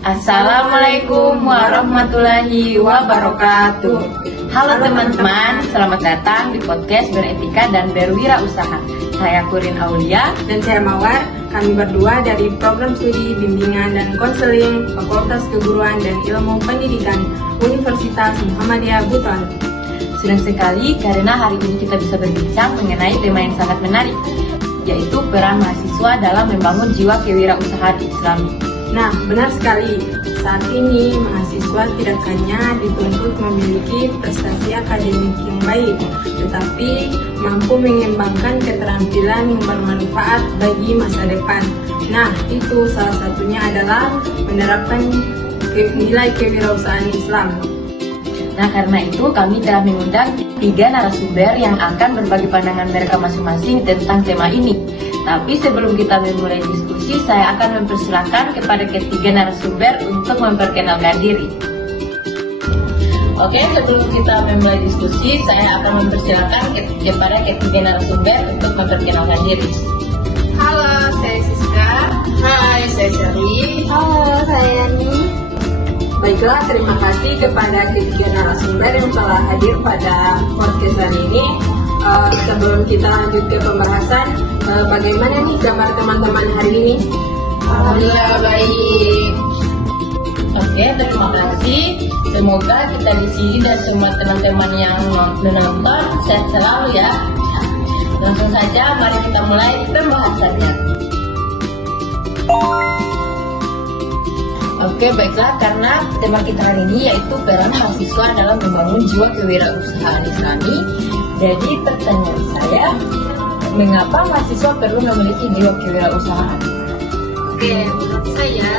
Assalamualaikum warahmatullahi wabarakatuh. Halo teman-teman, selamat datang di podcast Beretika dan Berwirausaha. Saya Kurin Aulia dan saya Mawar. Kami berdua dari Program Studi Bimbingan dan Konseling Fakultas Keguruan dan Ilmu Pendidikan Universitas Muhammadiyah Buton. Senang sekali karena hari ini kita bisa berbincang mengenai tema yang sangat menarik, yaitu peran mahasiswa dalam membangun jiwa kewirausahaan Islami. Nah, benar sekali. Saat ini, mahasiswa tidak hanya dituntut memiliki prestasi akademik yang baik, tetapi mampu mengembangkan keterampilan yang bermanfaat bagi masa depan. Nah, itu salah satunya adalah menerapkan nilai kewirausahaan Islam. Nah, karena itu kami telah mengundang 3 narasumber yang akan berbagi pandangan mereka masing-masing tentang tema ini. Tapi sebelum kita memulai diskusi, saya akan mempersilahkan kepada ketiga narasumber untuk memperkenalkan diri. Oke, sebelum kita memulai diskusi, saya akan mempersilahkan kepada ketiga narasumber untuk memperkenalkan diri. Halo, saya Siska. Hai, saya Sherly. Halo, saya Yani. Baiklah, terima kasih kepada ketiga narasumber yang telah hadir pada podcast ini. Sebelum kita lanjut ke pembahasan, bagaimana nih kabar teman-teman hari ini? Alhamdulillah baik. Oke, terima kasih. Semoga kita di sini dan semua teman-teman yang menonton sehat selalu ya. Langsung saja, mari kita mulai pembahasannya. Oke, baiklah, karena tema kita hari ini yaitu peran mahasiswa dalam membangun jiwa kewirausahaan Islami. Jadi pertanyaan saya, mengapa mahasiswa perlu memiliki jiwa kewirausahaan? Oke, menurut saya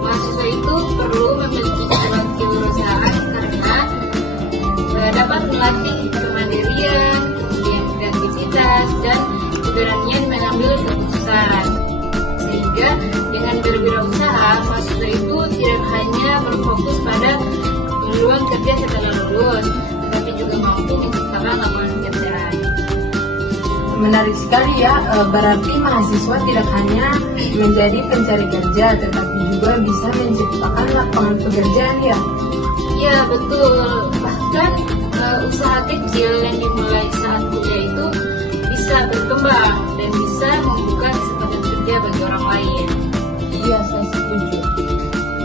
mahasiswa itu perlu memiliki jiwa kewirausahaan karena dapat melatih kemandirian, kemudian kreativitas dan keberanian mengambil keputusan. Sehingga dengan berwirausaha, mahasiswa itu tidak hanya berfokus pada peluang kerja setelah lulus, tetapi juga mampu menciptakan lapangan kerja. Menarik sekali ya, berarti mahasiswa tidak hanya menjadi pencari kerja, tetapi juga bisa menciptakan lapangan pekerjaan ya? Ya betul, bahkan usaha kecil yang dimulai saat kuliah itu bisa berkembang dan bisa membuka kesempatan kerja bagi orang lain. Iya, saya setuju.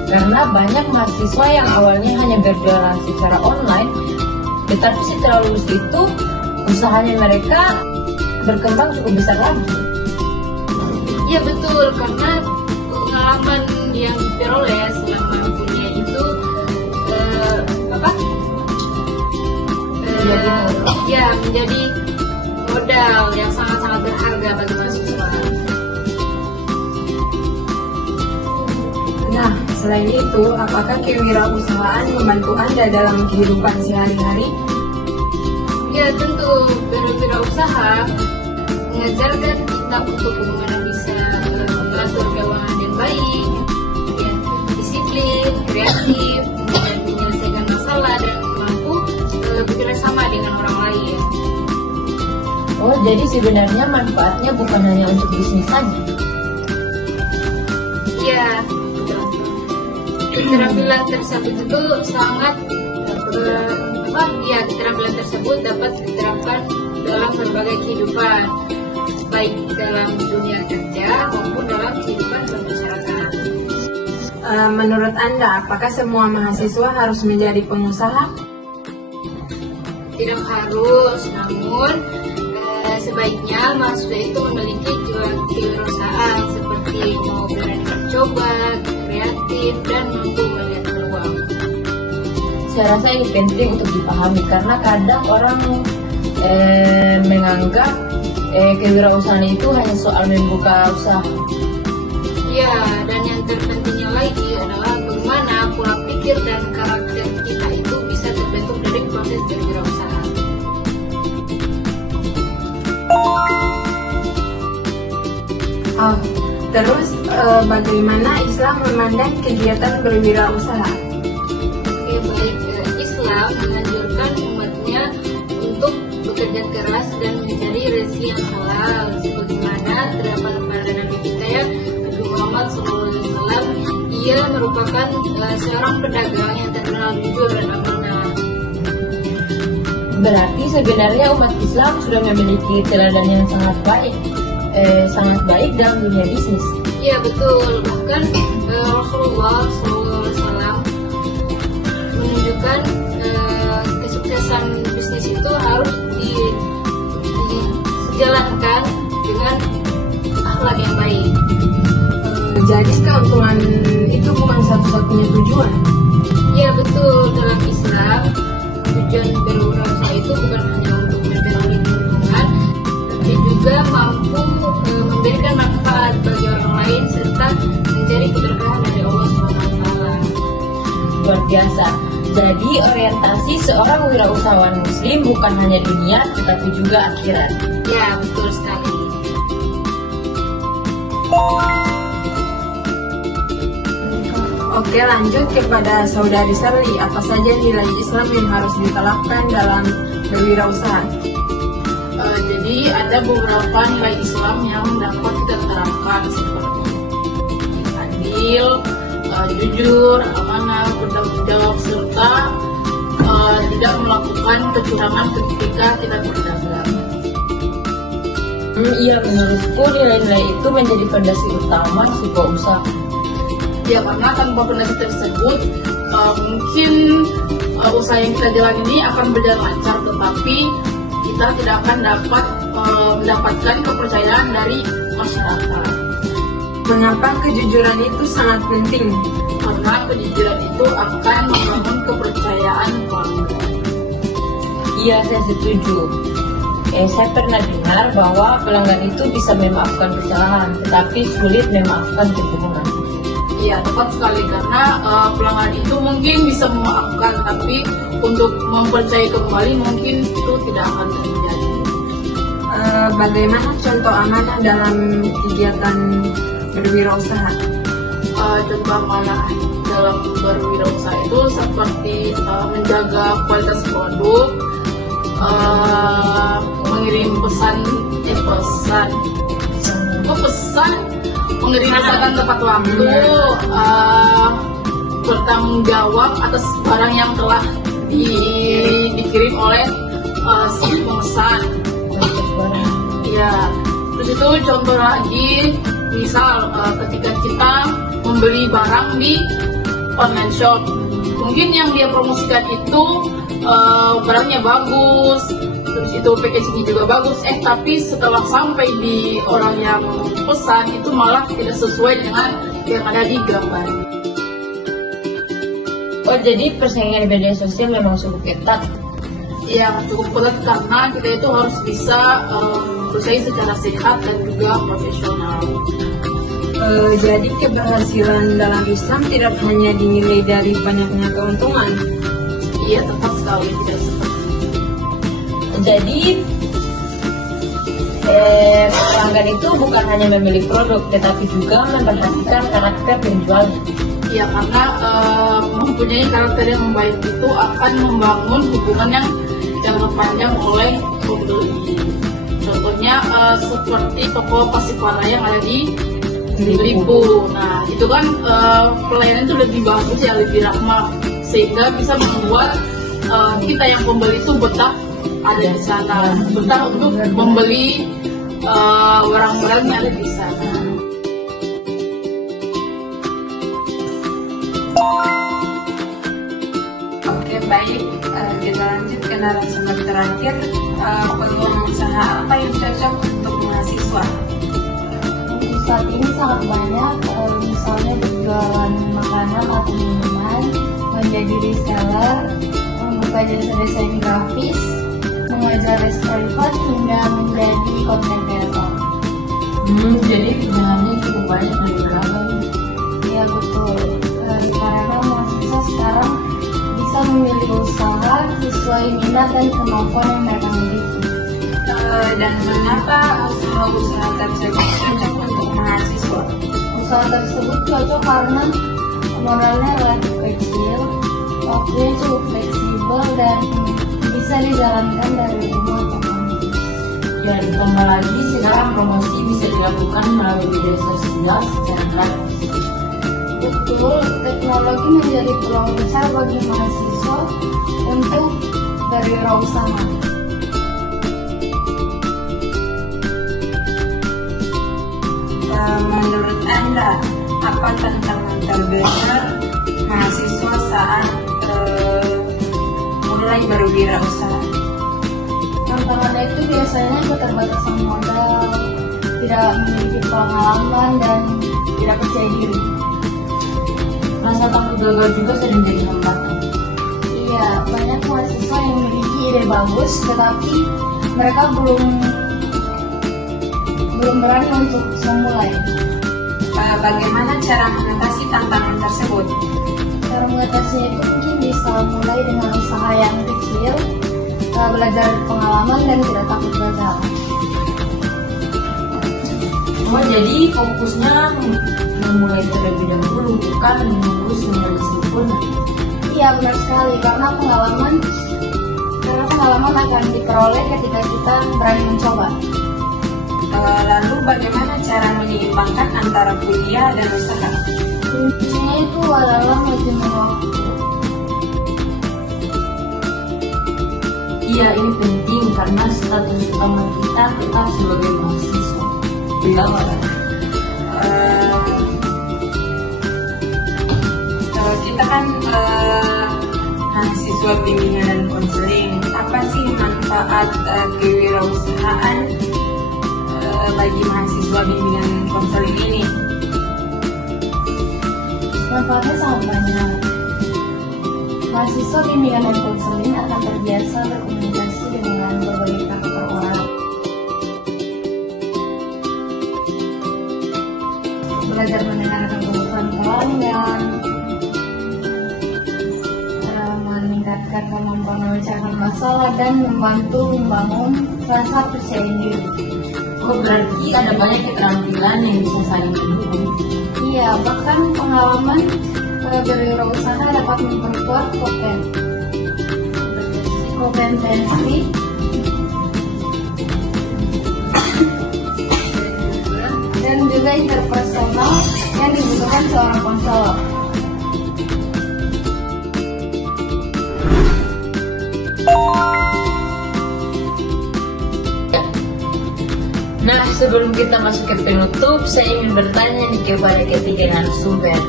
Karena banyak mahasiswa yang awalnya hanya berjualan secara online, tetapi setelah lulus itu usahanya mereka berkembang cukup besar lagi. Ya betul, karena pengalaman yang diperoleh selama kuliah itu menjadi modal yang sangat-sangat berharga bagi mahasiswa. Nah, selain itu, apakah kewirausahaan membantu Anda dalam kehidupan sehari-hari? Ya tentu, berwirausaha mengajarkan kita untuk bagaimana bisa mengatur keuangan yang baik, ya, disiplin, kreatif, dan menyelesaikan masalah dan mampu bekerjasama dengan orang lain. Oh, jadi sebenarnya manfaatnya bukan hanya untuk bisnis saja. Ya, keterampilan tersebut itu sangat keterampilan tersebut dapat diterapkan dalam berbagai kehidupan, baik dalam dunia kerja maupun dalam kehidupan bermasyarakat. Menurut Anda, apakah semua mahasiswa harus menjadi pengusaha? Tidak harus, namun sebaiknya mahasiswa itu memiliki jiwa kewirausahaan seperti mau berani mencoba, kreatif, dan mampu melihat peluang. Saya rasa ini penting untuk dipahami karena kadang orang menganggap kewirausahaan itu hanya soal membuka usaha. Ya, dan yang terpentingnya lagi adalah bagaimana pola pikir dan karakter kita itu bisa terbentuk dari proses berwirausaha. Terus, bagaimana Islam memandang kegiatan berwirausaha? Oke, baik. Islam menganjurkan umatnya untuk bekerja keras dan mencari rezeki yang halal, sebagaimana terdapat pada Nabi kita ya, Nabi Muhammad SAW. dia merupakan seorang pedagang yang terkenal jujur dan amanah. Berarti sebenarnya umat Islam sudah memiliki teladan yang sangat baik dalam dunia bisnis. Iya betul, bahkan Rasulullah SAW menunjukkan kesuksesan bisnis itu harus dijalankan dengan akhlak yang baik. Jadi keuntungan itu bukan satu-satunya tujuan. Iya betul, dalam Islam tujuan berwirausaha itu bukan hanya untuk memperoleh keuntungan, tapi juga mampu memberikan manfaat bagi orang lain serta mencari keberkahan dari Allah SWT. Luar biasa. Jadi orientasi seorang wirausahawan muslim bukan hanya dunia tetapi juga akhirat. Ya betul sekali. Oke, lanjut kepada saudari Sarli. Apa saja nilai Islam yang harus diterapkan dalam berwirausaha? Jadi ada beberapa nilai Islam yang dapat kita terapkan seperti adil, jujur, amanah, bertanggung jawab, serta tidak melakukan kecurangan ketika tidak berdagang. Iya, menurutku nilai-nilai itu menjadi fondasi utama sebuah usaha. Ya, karena tanpa fondasi tersebut mungkin usaha yang kita jalan ini akan berjalan lancar, tetapi kita tidak akan dapat mendapatkan kepercayaan dari masyarakat. Mengapa kejujuran itu sangat penting? Karena kejujuran itu akan membangun kepercayaan pelanggan. Iya, saya setuju. Saya pernah dengar bahwa pelanggan itu bisa memaafkan kesalahan, tetapi sulit memaafkan kebohongan. Iya, tepat sekali, karena pelanggan itu mungkin bisa memaafkan, tapi untuk mempercayai kembali mungkin itu tidak akan terjadi. Bagaimana contoh amanah dalam kegiatan berwirausaha? Contoh amanah dalam berwirausaha itu seperti menjaga kualitas produk, mengirim mengirim pesanan tepat waktu, bertanggung jawab atas barang yang telah dikirim oleh si pemesan. Ya, terus itu contoh lagi, misal ketika kita membeli barang di online shop, mungkin yang dia promosikan itu barangnya bagus, terus itu packagingnya juga bagus, tapi setelah sampai di orang yang pesan itu malah tidak sesuai dengan yang ada di gambar. Oh, jadi persaingan di media sosial memang cukup ketat. Ya, cukup berat karena kita itu harus bisa bersaing secara sehat dan juga profesional. Jadi keberhasilan dalam Islam tidak hanya dinilai dari banyaknya keuntungan. Iya, tepat sekali, tidak seperti itu. Jadi pelanggan itu bukan hanya memilih produk, tetapi juga memperhatikan karakter penjualnya. Ya, karena mempunyai karakter yang baik itu akan membangun hubungan yang jangka panjang oleh pembeli. Contohnya seperti toko Pasipara yang ada di Lipu. Nah, itu kan pelayanan itu lebih bagus ya, lebih ramah, sehingga bisa membuat kita yang pembeli itu betah ada di sana, betah untuk membeli barang-barang yang ada di sana. Oke, baik. Kita lanjut ke narasumber terakhir. Peluang usaha apa yang cocok untuk mahasiswa? Saat ini sangat banyak, misalnya berjualan makanan atau minuman, menjadi reseller, membuka jasa desain grafis, mengajar les privat, hingga menjadi content creator. Jadi pilihannya cukup banyak dan beragam. Ya betul, karena mahasiswa sekarang bisa memilih usaha sesuai minat dan kemampuan yang mereka miliki. Dan mengapa usaha-usaha tersebut cocok untuk mahasiswa? Usaha tersebut cocok karena modalnya relatif kecil, waktunya cukup fleksibel, dan bisa dijalankan dari rumah atau kampus. Ya, ditambah lagi sekarang promosi bisa dilakukan melalui media sosial secara gratis. Betul, teknologi menjadi peluang besar bagi mahasiswa untuk berwirausaha. Menurut Anda, apa tantangan terbesar mahasiswa saat mulai berwirausaha? Tantangannya itu biasanya keterbatasan modal, tidak memiliki pengalaman, dan tidak percaya diri. Rasa takut gagal juga sering jadi hambatan. Iya, banyak mahasiswa yang memiliki ide bagus, tetapi mereka belum berani untuk memulai. Bagaimana cara mengatasi tantangan tersebut? Cara mengatasinya itu mungkin bisa mulai dengan usaha yang kecil, belajar pengalaman, dan tidak takut gagal. Oh, jadi fokusnya memulai terlebih dahulu, bukan menunggu semuanya sempurna. Iya, benar sekali, karena pengalaman akan diperoleh ketika kita berani mencoba. Lalu bagaimana cara menyeimbangkan antara kuliah dan usaha? Kuncinya itu adalah manajemen waktu. Iya, ini penting karena status utama kita tetap sebagai mahasiswa. Kita kan mahasiswa bimbingan dan konseling. Apa sih manfaat kewirausahaan bagi mahasiswa bimbingan konseling ini? Manfaatnya sangat banyak. Mahasiswa bimbingan dan konseling akan terbiasa berkomunikasi dengan berbagai karakter orang, belajar mendengarkan kebutuhan pelanggan, meningkatkan kemampuan memecahkan masalah, dan membantu membangun rasa percaya diri. Oh, berarti ada banyak keterampilan yang bisa saling mendukung. Iya, bahkan pengalaman berwirausaha dapat memperkuat kompetensi dan juga interpersonal yang dibutuhkan seorang konselor. Nah, sebelum kita masuk ke penutup, saya ingin bertanya nih kepada ketiga narasumber.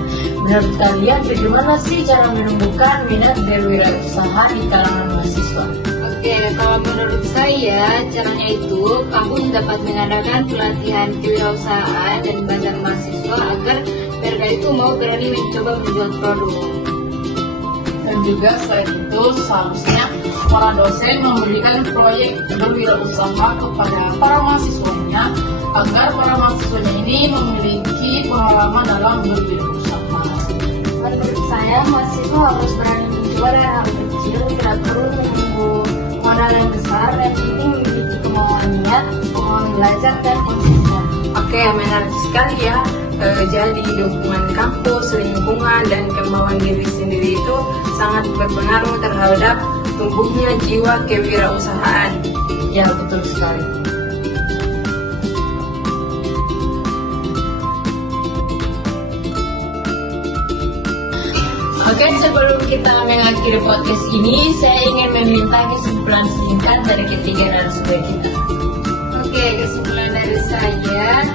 Menurut kalian, bagaimana sih cara menumbuhkan minat berwirausaha di kalangan mahasiswa? Oke, kalau menurut saya, caranya itu kampus dapat mengadakan pelatihan kewirausahaan dan bazar mahasiswa agar mereka itu mau berani mencoba menjual produk. Dan juga selain itu seharusnya para dosen memberikan proyek berwirausaha kepada para mahasiswanya agar para mahasiswanya ini memiliki pengalaman dalam berwirausaha. Menurut saya, mahasiswa harus berani mencoba dari hal kecil, tidak perlu menunggu modal yang besar, yang penting memiliki kemauan niat, kemauan belajar, dan konsisten. Oke, menarik sekali ya. Jadi dukungan kampus, lingkungan, dan kemauan diri sendiri itu sangat berpengaruh terhadap tumbuhnya jiwa kewirausahaan. Ya, betul sekali. Oke, sebelum kita mengakhiri podcast ini, saya ingin meminta kesimpulan singkat dari ketiga narasumber kita. Oke, kesimpulan dari saya,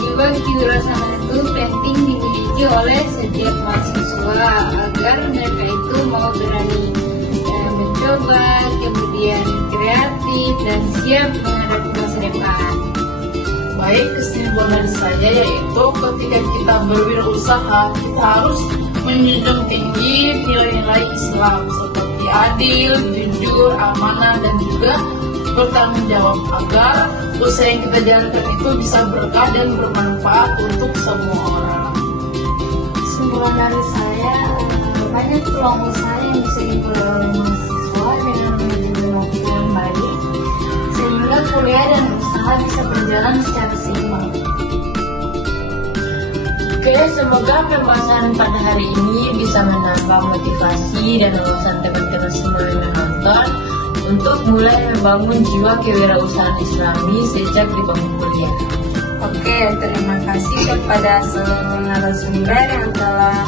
jiwa kewirausahaan itu penting dimiliki oleh setiap mahasiswa agar mereka itu mau berani mencoba, kemudian kreatif, dan siap menghadapi masa depan. Baik, kesimpulan dari saya yaitu ketika kita berwirausaha, kita harus menjunjung tinggi nilai-nilai Islam seperti adil, jujur, amanah, dan juga bertanggung jawab agar usaha yang kita jalankan itu bisa berkah dan bermanfaat untuk semua orang. Kesimpulan dari saya, banyak peluang usaha yang bisa dimulai oleh mahasiswa dengan manajemen waktu yang baik, sehingga kuliah dan usaha bisa berjalan secara seimbang. Oke, semoga pembahasan pada hari ini bisa menambah motivasi dan wawasan teman-teman semua yang menonton untuk mulai membangun jiwa kewirausahaan Islami sejak di bangku kuliah. Oke, terima kasih kepada seluruh narasumber yang telah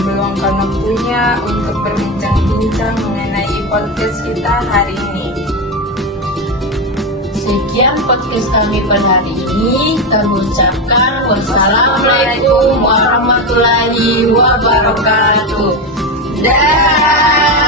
meluangkan waktunya untuk berbincang-bincang mengenai podcast kita hari ini. Sekian podcast kami pada hari ini. Kami ucapkan wassalamualaikum warahmatullahi wabarakatuh. Dah.